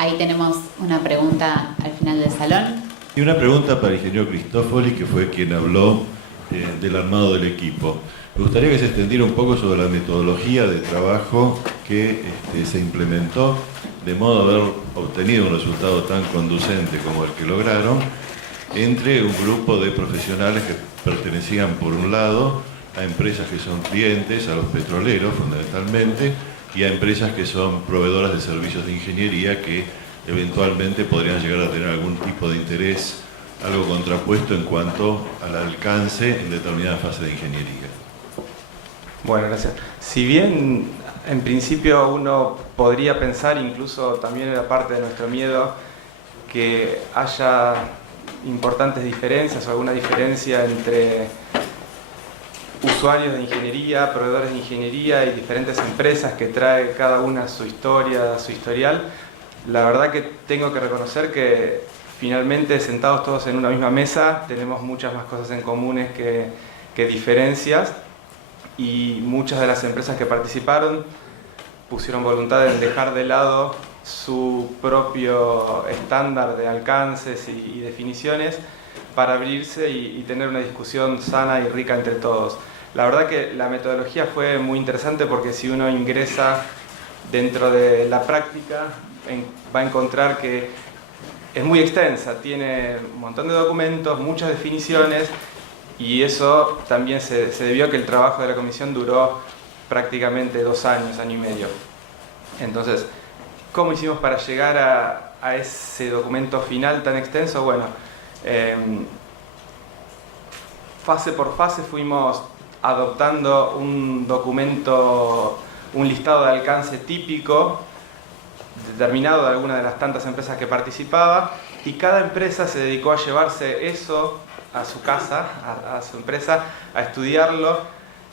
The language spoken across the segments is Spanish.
Ahí tenemos una pregunta al final del salón. Y una pregunta para el ingeniero Cristófoli, que fue quien habló del armado del equipo. Me gustaría que se extendiera un poco sobre la metodología de trabajo que se implementó de modo a haber obtenido un resultado tan conducente como el que lograron entre un grupo de profesionales que pertenecían, por un lado, a empresas que son clientes, a los petroleros fundamentalmente, y a empresas que son proveedoras de servicios de ingeniería que eventualmente podrían llegar a tener algún tipo de interés, algo contrapuesto en cuanto al alcance en determinada fase de ingeniería. Bueno, gracias. Si bien en principio uno podría pensar, incluso también era parte de nuestro miedo, que haya importantes diferencias o alguna diferencia entre usuarios de ingeniería, proveedores de ingeniería y diferentes empresas que trae cada una su historia, su historial, la verdad que tengo que reconocer que finalmente sentados todos en una misma mesa tenemos muchas más cosas en comunes que diferencias, y muchas de las empresas que participaron pusieron voluntad en dejar de lado su propio estándar de alcances y definiciones para abrirse y tener una discusión sana y rica entre todos. La verdad que la metodología fue muy interesante porque si uno ingresa dentro de la práctica va a encontrar que es muy extensa, tiene un montón de documentos, muchas definiciones, y eso también se debió a que el trabajo de la comisión duró prácticamente 2 años, año y medio. Entonces, ¿cómo hicimos para llegar a ese documento final tan extenso? Bueno, fase por fase fuimos adoptando un documento, un listado de alcance típico, determinado de alguna de las tantas empresas que participaba, y cada empresa se dedicó a llevarse eso a su casa, a su empresa, a estudiarlo,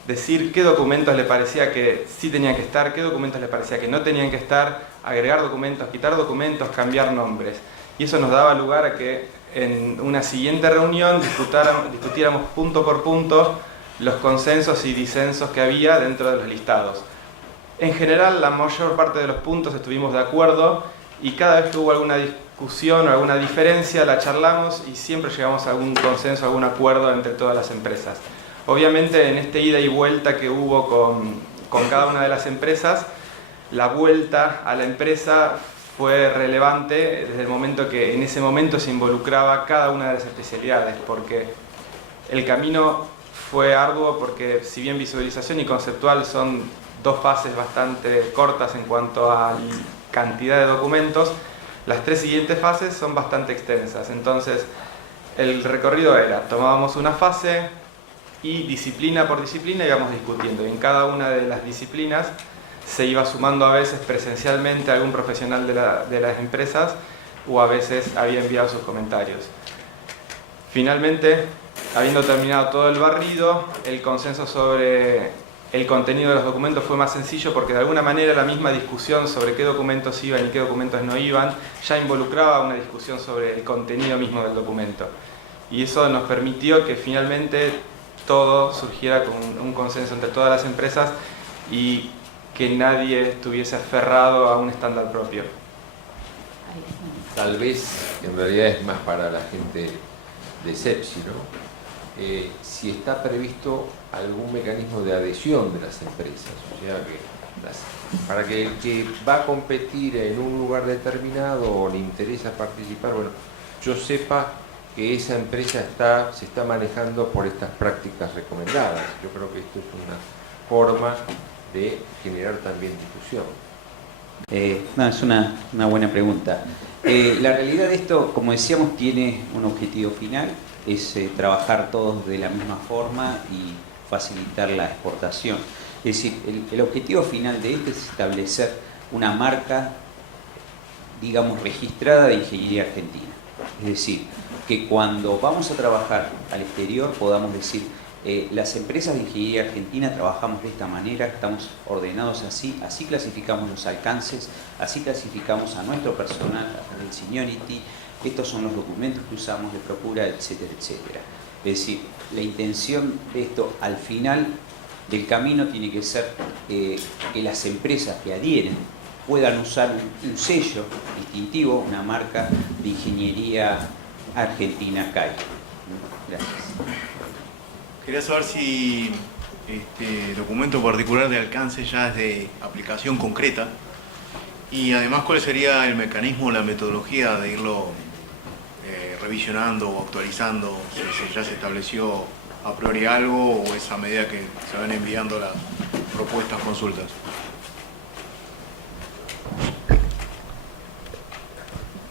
decir qué documentos le parecía que sí tenían que estar, qué documentos le parecía que no tenían que estar, agregar documentos, quitar documentos, cambiar nombres. Y eso nos daba lugar a que en una siguiente reunión discutiéramos punto por punto los consensos y disensos que había dentro de los listados. En general, la mayor parte de los puntos estuvimos de acuerdo, y cada vez que hubo alguna discusión o alguna diferencia la charlamos y siempre llegamos a algún consenso, a algún acuerdo entre todas las empresas. Obviamente, en este ida y vuelta que hubo con cada una de las empresas, la vuelta a la empresa fue relevante desde el momento que en ese momento se involucraba cada una de las especialidades, porque el camino fue arduo, porque si bien visualización y conceptual son 2 fases bastante cortas en cuanto a cantidad de documentos, las 3 siguientes fases son bastante extensas. Entonces, el recorrido era, tomábamos una fase y disciplina por disciplina íbamos discutiendo, y en cada una de las disciplinas se iba sumando a veces presencialmente algún profesional de las empresas, o a veces había enviado sus comentarios. Finalmente, habiendo terminado todo el barrido, el consenso sobre el contenido de los documentos fue más sencillo, porque de alguna manera la misma discusión sobre qué documentos iban y qué documentos no iban ya involucraba una discusión sobre el contenido mismo del documento. Y eso nos permitió que finalmente todo surgiera con un consenso entre todas las empresas y que nadie estuviese aferrado a un estándar propio. Tal vez, en realidad es más para la gente de CEPSI, ¿no? Si está previsto algún mecanismo de adhesión de las empresas, o sea, para que el que va a competir en un lugar determinado o le interesa participar, bueno, yo sepa que esa empresa se está manejando por estas prácticas recomendadas. Yo creo que esto es una forma de generar también difusión. No, es una buena pregunta. La realidad de esto, como decíamos, tiene un objetivo final, es trabajar todos de la misma forma y facilitar la exportación. Es decir, el objetivo final de esto es establecer una marca, digamos, registrada de ingeniería argentina. Es decir, que cuando vamos a trabajar al exterior podamos decir, las empresas de ingeniería argentina trabajamos de esta manera, estamos ordenados así, así clasificamos los alcances, así clasificamos a nuestro personal, del seniority, estos son los documentos que usamos de procura, etcétera, etcétera. Es decir, la intención de esto al final del camino tiene que ser que las empresas que adhieren puedan usar un sello distintivo, una marca de ingeniería argentina CAI. Gracias. Quería saber si este documento particular de alcance ya es de aplicación concreta y además cuál sería el mecanismo, la metodología de irlo revisionando o actualizando, si ya se estableció a priori algo o es a medida que se van enviando las propuestas, consultas.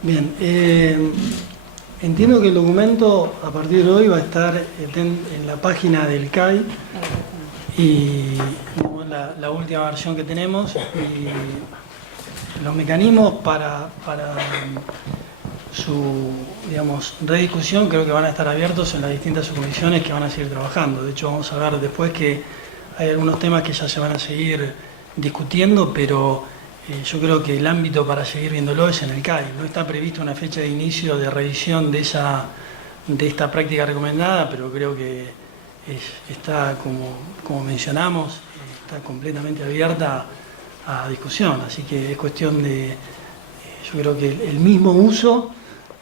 Bien, entiendo que el documento a partir de hoy va a estar en la página del CAI y digamos, la última versión que tenemos, y los mecanismos para su, digamos, rediscusión creo que van a estar abiertos en las distintas subcomisiones que van a seguir trabajando. De hecho, vamos a ver después que hay algunos temas que ya se van a seguir discutiendo, pero yo creo que el ámbito para seguir viéndolo es en el CAI. No está prevista una fecha de inicio de revisión de esta práctica recomendada, pero creo que está, como mencionamos, está completamente abierta a discusión. Así que es cuestión de, yo creo que el mismo uso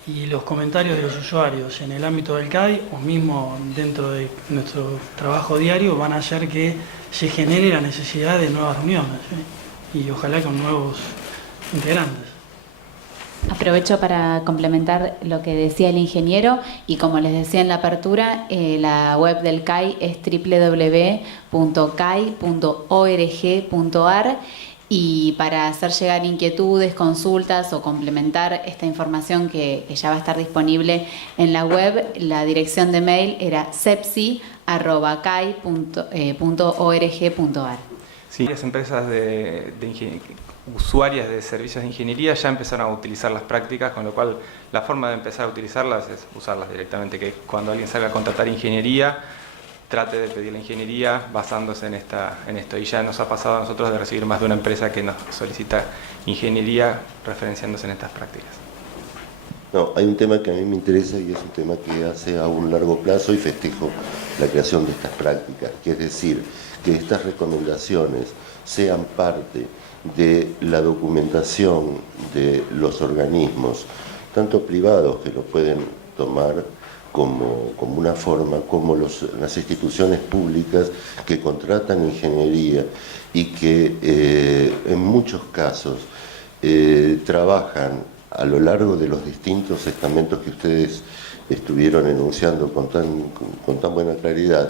y los comentarios de los usuarios en el ámbito del CAI o mismo dentro de nuestro trabajo diario van a hacer que se genere la necesidad de nuevas reuniones, ¿sí? Y ojalá con nuevos integrantes. Aprovecho para complementar lo que decía el ingeniero y como les decía en la apertura, la web del CAI es www.cai.org.ar y para hacer llegar inquietudes, consultas o complementar esta información que ya va a estar disponible en la web, la dirección de mail era sepsi@cai.org.ar. Sí, las empresas usuarias de servicios de ingeniería ya empezaron a utilizar las prácticas, con lo cual la forma de empezar a utilizarlas es usarlas directamente, que cuando alguien salga a contratar ingeniería, trate de pedir la ingeniería basándose en esto. Y ya nos ha pasado a nosotros de recibir más de una empresa que nos solicita ingeniería referenciándose en estas prácticas. No, hay un tema que a mí me interesa y es un tema que hace a un largo plazo y festejo la creación de estas prácticas, que es decir, que estas recomendaciones sean parte de la documentación de los organismos, tanto privados que lo pueden tomar como una forma, como las instituciones públicas que contratan ingeniería y que en muchos casos trabajan a lo largo de los distintos estamentos que ustedes estuvieron enunciando con tan buena claridad,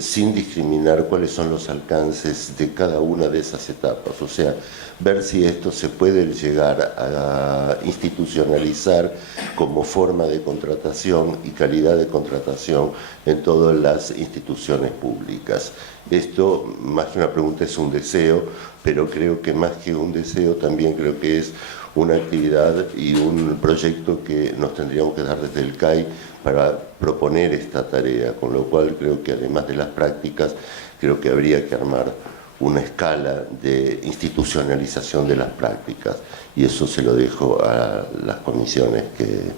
sin discriminar cuáles son los alcances de cada una de esas etapas, o sea, ver si esto se puede llegar a institucionalizar como forma de contratación y calidad de contratación en todas las instituciones públicas. Esto, más que una pregunta, es un deseo, pero creo que más que un deseo también creo que es una actividad y un proyecto que nos tendríamos que dar desde el CAI para proponer esta tarea, con lo cual creo que además de las prácticas, creo que habría que armar una escala de institucionalización de las prácticas y eso se lo dejo a las comisiones que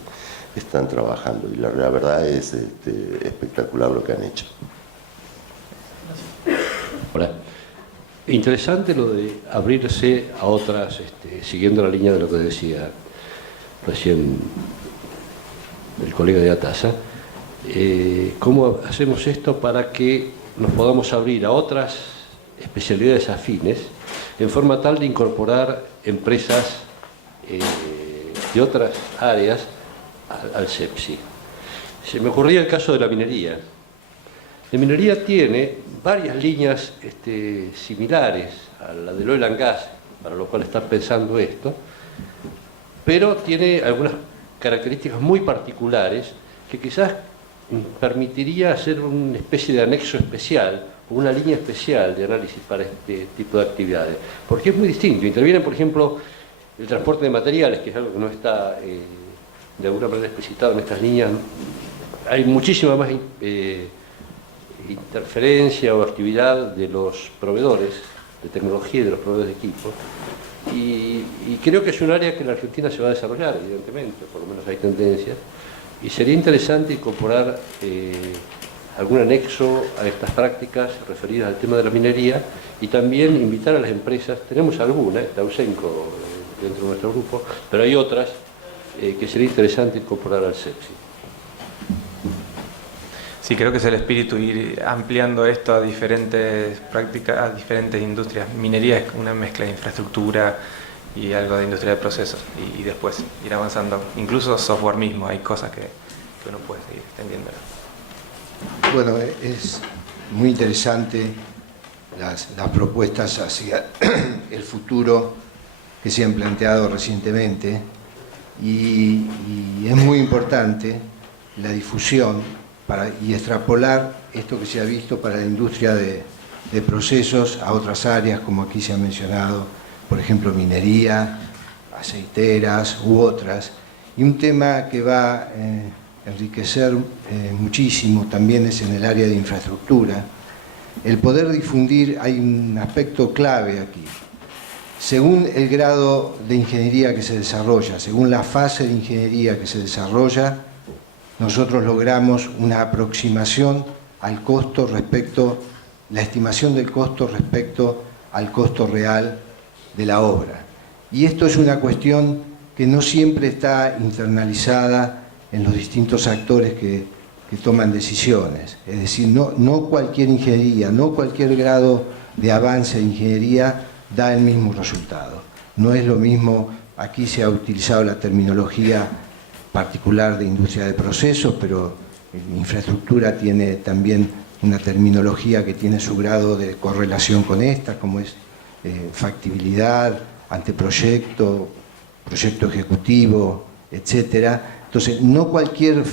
están trabajando y la verdad es espectacular lo que han hecho. Hola. Interesante lo de abrirse a otras, siguiendo la línea de lo que decía recién el colega de Atasa, ¿cómo hacemos esto para que nos podamos abrir a otras especialidades afines en forma tal de incorporar empresas de otras áreas al CEPSI? Se me ocurría el caso de la minería. La minería tiene varias líneas similares a la del oil and gas, para lo cual están pensando esto, pero tiene algunas características muy particulares que quizás permitiría hacer una especie de anexo especial o una línea especial de análisis para este tipo de actividades, porque es muy distinto. Intervienen, por ejemplo, el transporte de materiales, que es algo que no está de alguna manera explicitado en estas líneas. Hay muchísima más interferencia o actividad de los proveedores de tecnología y de los proveedores de equipos. Y creo que es un área que en la Argentina se va a desarrollar, evidentemente, por lo menos hay tendencias, y sería interesante incorporar algún anexo a estas prácticas referidas al tema de la minería y también invitar a las empresas, tenemos algunas, está Ausenco dentro de nuestro grupo, pero hay otras que sería interesante incorporar al CEPSI. Sí, creo que es el espíritu ir ampliando esto a diferentes prácticas, a diferentes industrias. Minería es una mezcla de infraestructura y algo de industria de procesos y después ir avanzando. Incluso software mismo, hay cosas que uno puede seguir extendiendo. Bueno, es muy interesante las propuestas hacia el futuro que se han planteado recientemente y es muy importante la difusión y extrapolar esto que se ha visto para la industria de procesos a otras áreas, como aquí se ha mencionado, por ejemplo, minería, aceiteras u otras. Y un tema que va a enriquecer muchísimo también es en el área de infraestructura. El poder difundir, hay un aspecto clave aquí. Según el grado de ingeniería que se desarrolla, según la fase de ingeniería que se desarrolla, nosotros logramos una aproximación al costo la estimación del costo respecto al costo real de la obra. Y esto es una cuestión que no siempre está internalizada en los distintos actores que toman decisiones. Es decir, no cualquier ingeniería, no cualquier grado de avance de ingeniería da el mismo resultado. No es lo mismo, aquí se ha utilizado la terminología particular de industria de procesos, pero infraestructura tiene también una terminología que tiene su grado de correlación con esta, como es factibilidad, anteproyecto, proyecto ejecutivo, etc. Entonces, no cualquier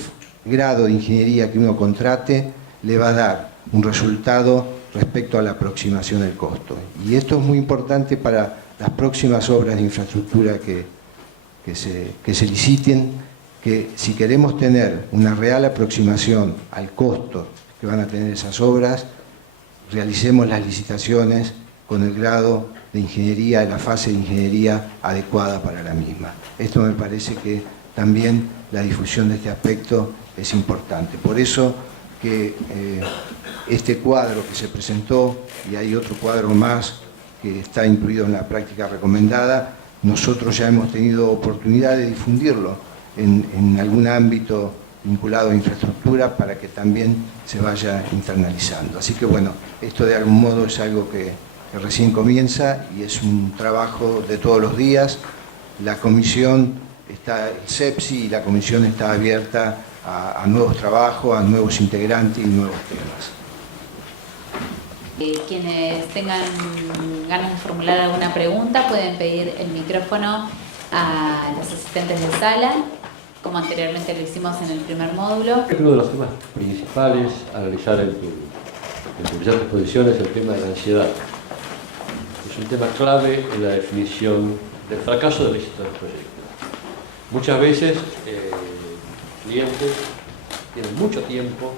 grado de ingeniería que uno contrate le va a dar un resultado respecto a la aproximación del costo. Y esto es muy importante para las próximas obras de infraestructura que se liciten, que si queremos tener una real aproximación al costo que van a tener esas obras, realicemos las licitaciones con el grado de ingeniería, de la fase de ingeniería adecuada para la misma. Esto me parece que también la difusión de este aspecto es importante. Por eso que este cuadro que se presentó, y hay otro cuadro más que está incluido en la práctica recomendada, nosotros ya hemos tenido oportunidad de difundirlo en algún ámbito vinculado a infraestructura para que también se vaya internalizando. Así que bueno, esto de algún modo es algo que recién comienza y es un trabajo de todos los días. La comisión está, el CEPSI y la comisión está abierta a nuevos trabajos, a nuevos integrantes y nuevos temas. Quienes tengan ganas de formular alguna pregunta pueden pedir el micrófono a los asistentes de sala, como anteriormente lo hicimos en el primer módulo. Uno de los temas principales a analizar en tu brillante exposición es el tema de la ansiedad. Es un tema clave en la definición del fracaso del éxito del proyecto. Muchas veces clientes tienen mucho tiempo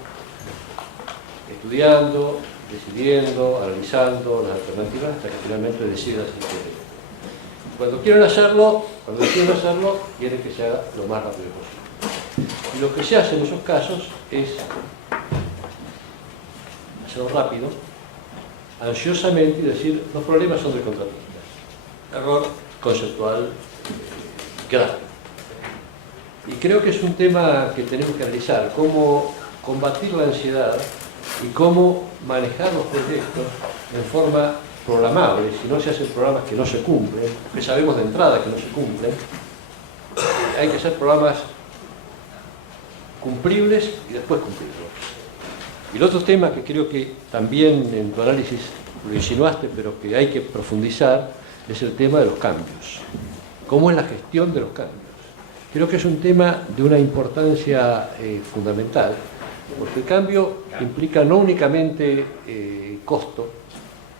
estudiando, decidiendo, analizando las alternativas hasta que finalmente deciden hacer. Cuando quieren hacerlo, quieren que se haga lo más rápido posible. Y lo que se hace en esos casos es hacerlo rápido, ansiosamente, y decir, los problemas son del contratista. Error conceptual grave. Y creo que es un tema que tenemos que analizar, cómo combatir la ansiedad y cómo manejar los proyectos en forma programable. Si no se hacen programas que no se cumplen, que sabemos de entrada que no se cumplen, hay que hacer programas cumplibles y después cumplirlos. Y el otro tema que creo que también en tu análisis lo insinuaste, pero que hay que profundizar, es el tema de los cambios. ¿Cómo es la gestión de los cambios? Creo que es un tema de una importancia fundamental, porque el cambio implica no únicamente costo,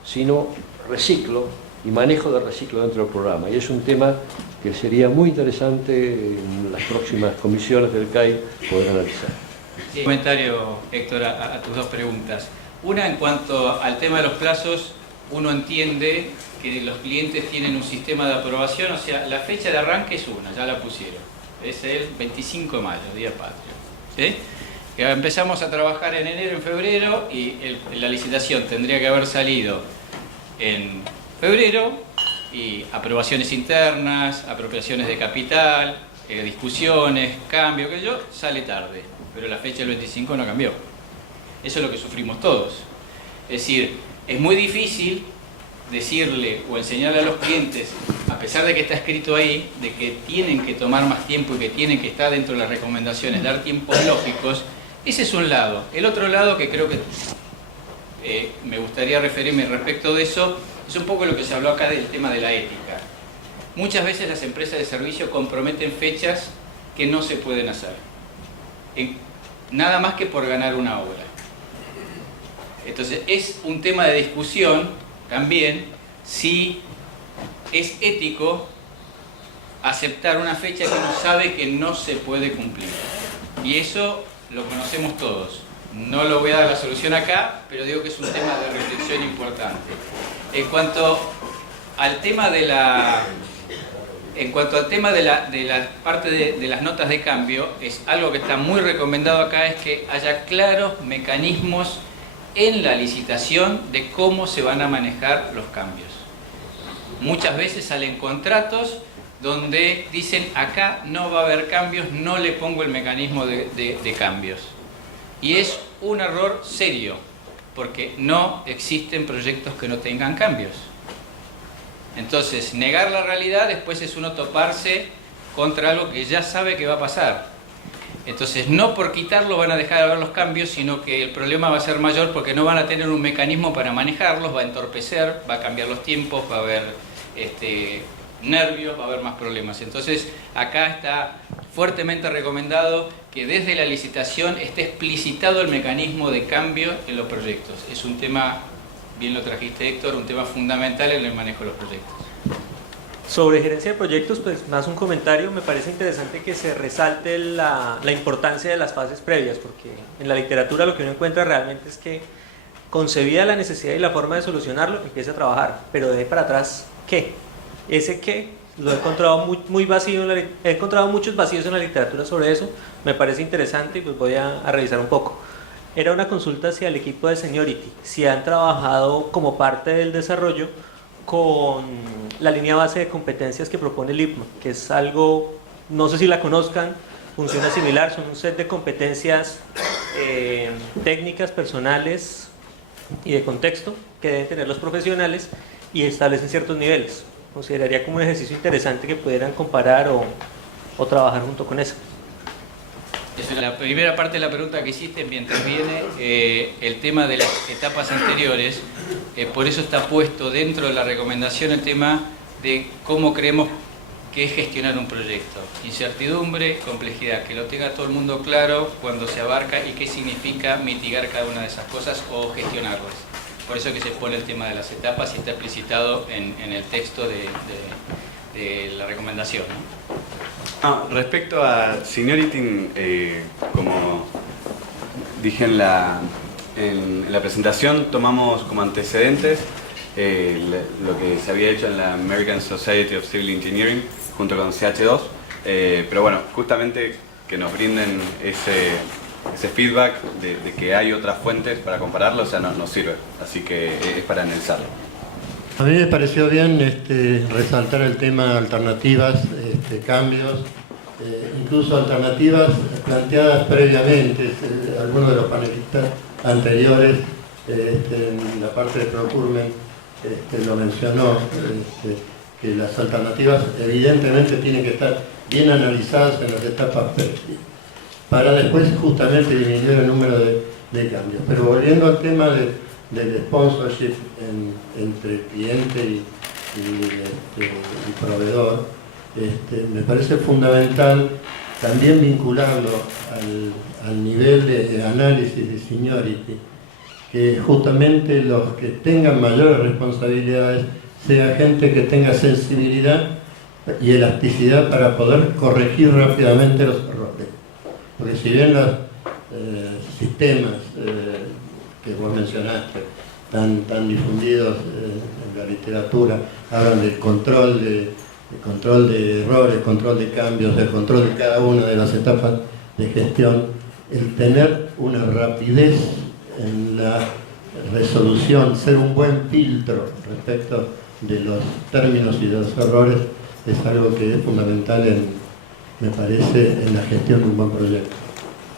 sino reciclo y manejo de reciclo dentro del programa. Y es un tema que sería muy interesante en las próximas comisiones del CAI poder analizar. Sí. Comentario, Héctor, a tus dos preguntas. Una, en cuanto al tema de los plazos, uno entiende que los clientes tienen un sistema de aprobación, o sea, la fecha de arranque es una, ya la pusieron. Es el 25 de mayo, Día Patrio. ¿Sí? que empezamos a trabajar en enero, en febrero, y la licitación tendría que haber salido en febrero, y aprobaciones internas, apropiaciones de capital, discusiones, cambio, que yo, sale tarde, pero la fecha del 25 no cambió. Eso es lo que sufrimos todos. Es decir, es muy difícil decirle o enseñarle a los clientes, a pesar de que está escrito ahí, de que tienen que tomar más tiempo y que tienen que estar dentro de las recomendaciones, dar tiempos lógicos. Ese es un lado. El otro lado que creo que me gustaría referirme respecto de eso, es un poco lo que se habló acá del tema de la ética. Muchas veces las empresas de servicio comprometen fechas que no se pueden hacer, nada más que por ganar una obra. Entonces es un tema de discusión también si es ético aceptar una fecha que uno sabe que no se puede cumplir. Y eso lo conocemos todos. No lo voy a dar la solución acá, pero digo que es un tema de reflexión importante. En cuanto al tema de la parte de las notas de cambio, es algo que está muy recomendado acá, es que haya claros mecanismos en la licitación de cómo se van a manejar los cambios. Muchas veces salen contratos donde dicen acá no va a haber cambios, no le pongo el mecanismo de cambios. Y es un error serio, porque no existen proyectos que no tengan cambios. Entonces, negar la realidad después es uno toparse contra algo que ya sabe que va a pasar. Entonces, no por quitarlo van a dejar de haber los cambios, sino que el problema va a ser mayor porque no van a tener un mecanismo para manejarlos, va a entorpecer, va a cambiar los tiempos, va a haber nervios, va a haber más problemas. Entonces, acá está fuertemente recomendado que desde la licitación esté explicitado el mecanismo de cambio en los proyectos. Es un tema, bien lo trajiste Héctor, un tema fundamental en el manejo de los proyectos. Sobre gerencia de proyectos, pues más un comentario. Me parece interesante que se resalte la importancia de las fases previas, porque en la literatura lo que uno encuentra realmente es que, concebida la necesidad y la forma de solucionarlo, empieza a trabajar, pero de ahí para atrás, ¿qué? Ese qué lo he encontrado muy vacío, he encontrado muchos vacíos en la literatura sobre eso. Me parece interesante y pues voy a revisar un poco. Era una consulta hacia el equipo de Seniority, si han trabajado como parte del desarrollo con la línea base de competencias que propone el IPMA, que es algo, no sé si la conozcan, funciona similar, son un set de competencias técnicas, personales y de contexto que deben tener los profesionales y establecen ciertos niveles. Consideraría como un ejercicio interesante que pudieran comparar o trabajar junto con eso. La primera parte de la pregunta que hiciste, mientras viene el tema de las etapas anteriores, por eso está puesto dentro de la recomendación el tema de cómo creemos que es gestionar un proyecto. Incertidumbre, complejidad, que lo tenga todo el mundo claro cuando se abarca y qué significa mitigar cada una de esas cosas o gestionarlas. Por eso que se pone el tema de las etapas y está explicitado en el texto de la recomendación, ¿no? Respecto a Seniority, como dije en la presentación, tomamos como antecedentes lo que se había hecho en la American Society of Civil Engineering junto con CH2, pero bueno, justamente que nos brinden ese feedback de que hay otras fuentes para compararlo, o sea, nos sirve, así que es para analizarlo. A mí me pareció bien resaltar el tema de alternativas, cambios, incluso alternativas planteadas previamente. Algunos de los panelistas anteriores en la parte de procurement lo mencionó, que las alternativas evidentemente tienen que estar bien analizadas en las etapas previas, para después justamente disminuir el número de cambios. Pero volviendo al tema del sponsorship entre cliente y proveedor, me parece fundamental también vincularlo al nivel de análisis de seniority, que justamente los que tengan mayores responsabilidades sea gente que tenga sensibilidad y elasticidad para poder corregir rápidamente los errores. Porque si bien los sistemas que vos mencionaste, tan difundidos en la literatura, hablan del control de errores, control de cambios, del control de cada una de las etapas de gestión, el tener una rapidez en la resolución, ser un buen filtro respecto de los términos y de los errores, es algo que es fundamental, me parece, en la gestión de un buen proyecto.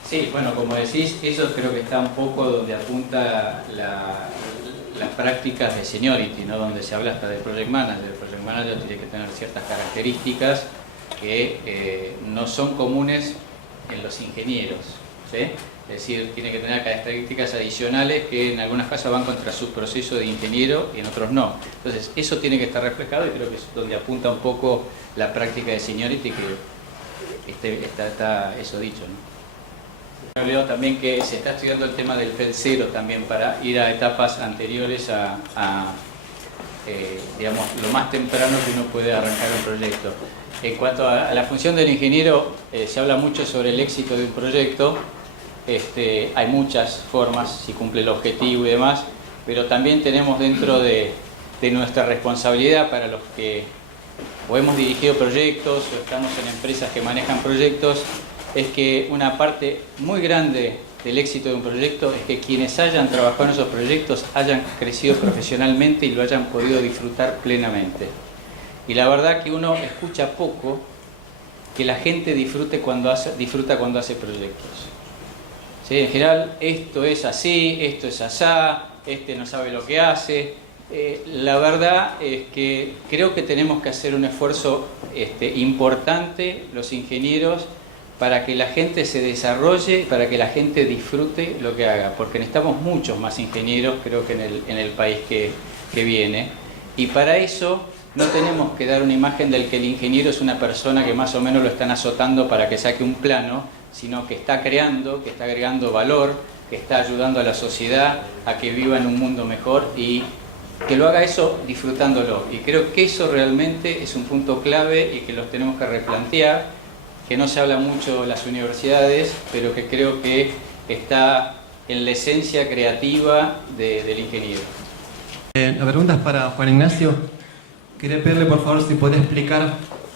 Sí, bueno, como decís, eso creo que está un poco donde apunta las prácticas de seniority, ¿no? Donde se habla hasta de project manager. El project manager tiene que tener ciertas características que no son comunes en los ingenieros, ¿sí? Es decir, tiene que tener características adicionales que en algunos casos van contra su proceso de ingeniero y en otros no. Entonces, eso tiene que estar reflejado y creo que es donde apunta un poco la práctica de seniority, que está eso dicho, ¿no? Leo también que se está estudiando el tema del FEL 0 también para ir a etapas anteriores digamos, lo más temprano que uno puede arrancar un proyecto. En cuanto a la función del ingeniero, se habla mucho sobre el éxito de un proyecto. Hay muchas formas, si cumple el objetivo y demás, pero también tenemos dentro de nuestra responsabilidad para los que o hemos dirigido proyectos o estamos en empresas que manejan proyectos, es que una parte muy grande del éxito de un proyecto es que quienes hayan trabajado en esos proyectos hayan crecido profesionalmente y lo hayan podido disfrutar plenamente. Y la verdad que uno escucha poco que la gente disfruta cuando hace proyectos. ¿Sí? En general, esto es así, esto es asá, no sabe lo que hace. La verdad es que creo que tenemos que hacer un esfuerzo importante, los ingenieros, para que la gente se desarrolle, para que la gente disfrute lo que haga, porque necesitamos muchos más ingenieros, creo que en el país que viene. Y para eso no tenemos que dar una imagen del que el ingeniero es una persona que más o menos lo están azotando para que saque un plano, sino que está creando, que está agregando valor, que está ayudando a la sociedad a que viva en un mundo mejor y que lo haga eso disfrutándolo. Y creo que eso realmente es un punto clave y que los tenemos que replantear, que no se habla mucho en las universidades, pero que creo que está en la esencia creativa del ingeniero. La pregunta es para Juan Ignacio. Quería pedirle por favor si podría explicar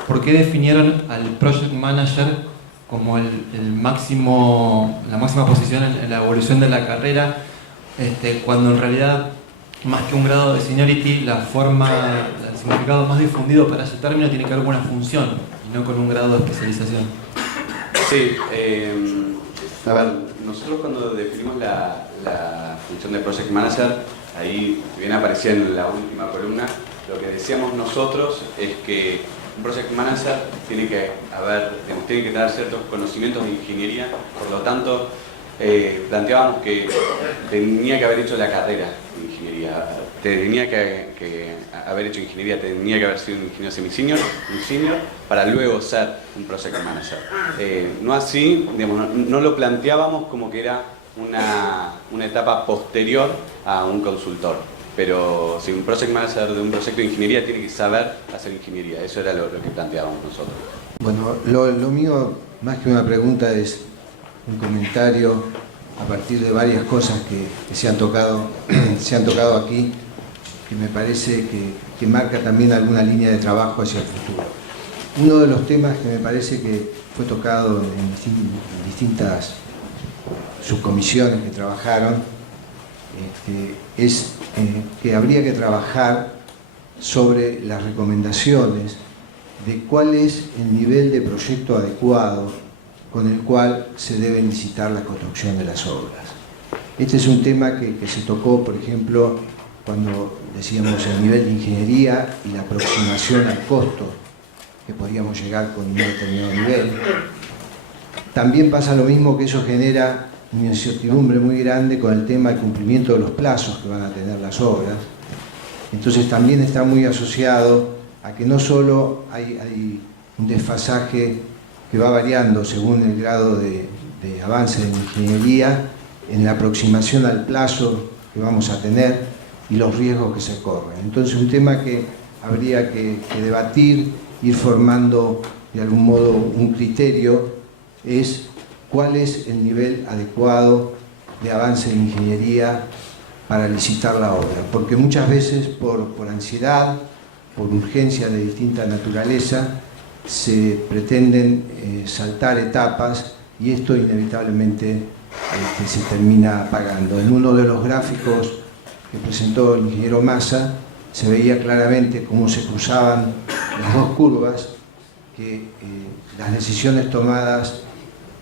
por qué definieron al Project Manager como la máxima posición en la evolución de la carrera, cuando en realidad, más que un grado de seniority, el significado más difundido para ese término tiene que ver con una función y no con un grado de especialización. Sí, a ver, nosotros cuando definimos la función de Project Manager, ahí bien aparecía en la última columna, lo que decíamos nosotros es que un Project Manager tiene que tener ciertos conocimientos de ingeniería, por lo tanto planteábamos que tenía que haber hecho la carrera de ingeniería, tenía que haber hecho ingeniería, tenía que haber sido un ingeniero semi-senior, un senior, para luego ser un Project Manager. No así, digamos, no lo planteábamos como que era una etapa posterior a un consultor. Pero si un project manager de un proyecto de ingeniería tiene que saber hacer ingeniería, eso era lo que planteábamos nosotros. Bueno, lo mío, más que una pregunta, es un comentario a partir de varias cosas que se han tocado aquí, que me parece que marca también alguna línea de trabajo hacia el futuro. Uno de los temas que me parece que fue tocado en distintas subcomisiones que trabajaron, es que habría que trabajar sobre las recomendaciones de cuál es el nivel de proyecto adecuado con el cual se debe licitar la construcción de las obras. Este es un tema que se tocó, por ejemplo, cuando decíamos el nivel de ingeniería y la aproximación al costo que podíamos llegar con un determinado nivel. También pasa lo mismo, que eso genera una incertidumbre muy grande con el tema del cumplimiento de los plazos que van a tener las obras. Entonces también está muy asociado a que no solo hay un desfasaje que va variando según el grado de avance de la ingeniería en la aproximación al plazo que vamos a tener y los riesgos que se corren. Entonces un tema que habría que debatir, ir formando de algún modo un criterio, es cuál es el nivel adecuado de avance de ingeniería para licitar la obra, porque muchas veces por ansiedad, por urgencia de distinta naturaleza, se pretenden saltar etapas y esto inevitablemente se termina pagando. En uno de los gráficos que presentó el ingeniero Massa se veía claramente cómo se cruzaban las dos curvas, que las decisiones tomadas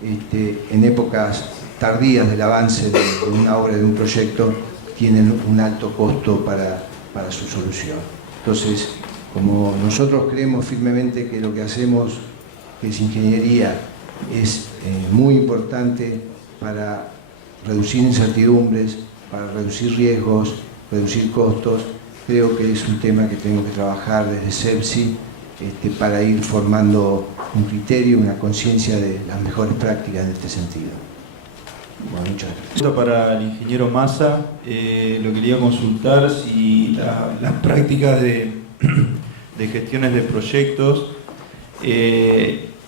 en épocas tardías del avance de una obra, de un proyecto, tienen un alto costo para su solución. Entonces, como nosotros creemos firmemente que lo que hacemos, que es ingeniería, es muy importante para reducir incertidumbres, para reducir riesgos, reducir costos, creo que es un tema que tenemos que trabajar desde CEPSI para ir formando un criterio, una conciencia de las mejores prácticas en este sentido. Bueno, muchas gracias. Para el ingeniero Massa, lo quería consultar si las prácticas de gestiones de proyectos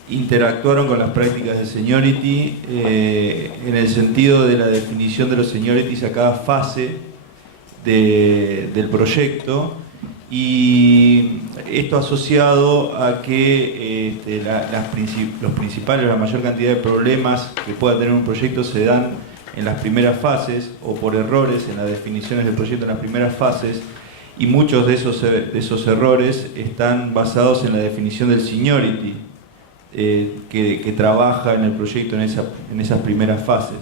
interactuaron con las prácticas de seniority en el sentido de la definición de los seniorities a cada fase del proyecto, y esto asociado a que los principales, la mayor cantidad de problemas que pueda tener un proyecto se dan en las primeras fases o por errores en las definiciones del proyecto en las primeras fases, y muchos de esos errores están basados en la definición del seniority que trabaja en el proyecto en esas primeras fases.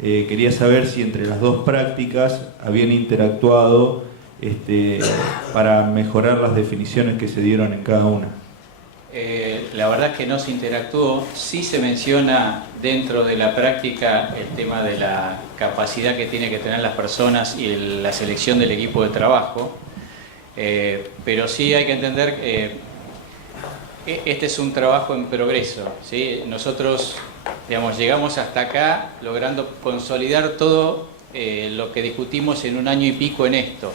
Quería saber si entre las dos prácticas habían interactuado para mejorar las definiciones que se dieron en cada una. La verdad es que no se interactuó. Sí se menciona dentro de la práctica el tema de la capacidad que tienen que tener las personas y la selección del equipo de trabajo, pero sí hay que entender que este es un trabajo en progreso, ¿sí? Nosotros, digamos, llegamos hasta acá logrando consolidar todo lo que discutimos en un año y pico en esto.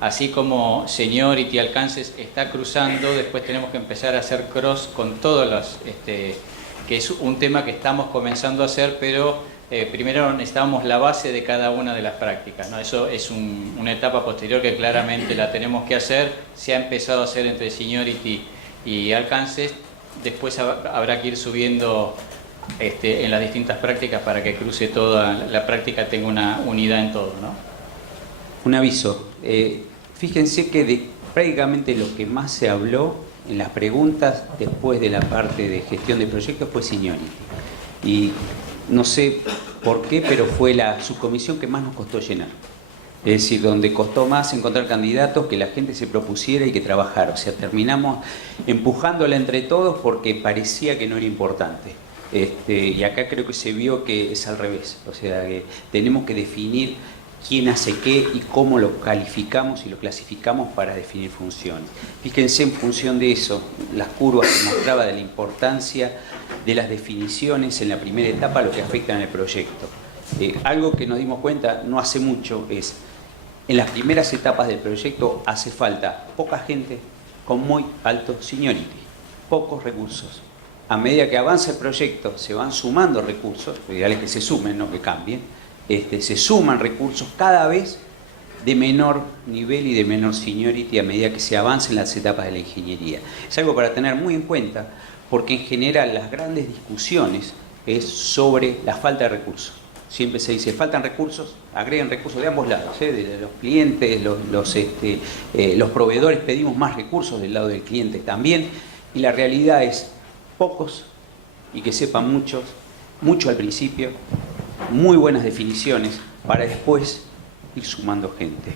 Así como seniority, alcances está cruzando, después tenemos que empezar a hacer cross con todos los, que es un tema que estamos comenzando a hacer, pero primero necesitamos la base de cada una de las prácticas, ¿no? Eso es una etapa posterior que claramente la tenemos que hacer. Se ha empezado a hacer entre seniority y alcances, después habrá que ir subiendo en las distintas prácticas para que cruce toda la práctica, tenga una unidad en todo, ¿no? Un aviso. Fíjense que prácticamente lo que más se habló en las preguntas después de la parte de gestión de proyectos fue seniority. Y no sé por qué, pero fue la subcomisión que más nos costó llenar. Es decir, donde costó más encontrar candidatos, que la gente se propusiera y que trabajara. O sea, terminamos empujándola entre todos porque parecía que no era importante. Y acá creo que se vio que es al revés. O sea, que tenemos que definir quién hace qué y cómo lo calificamos y lo clasificamos para definir funciones. Fíjense, en función de eso, las curvas que mostraba de la importancia de las definiciones en la primera etapa, lo que afecta en el proyecto. Algo que nos dimos cuenta no hace mucho es, en las primeras etapas del proyecto hace falta poca gente con muy alto seniority, pocos recursos. A medida que avanza el proyecto se van sumando recursos, lo ideal es que se sumen, no que cambien. Se suman recursos cada vez de menor nivel y de menor seniority a medida que se avanza en las etapas de la ingeniería. Es algo para tener muy en cuenta porque en general las grandes discusiones es sobre la falta de recursos. Siempre se dice, faltan recursos, agreguen recursos de ambos lados, de los clientes, los proveedores, pedimos más recursos del lado del cliente también, y la realidad es pocos y que sepan mucho al principio, muy buenas definiciones para después ir sumando gente.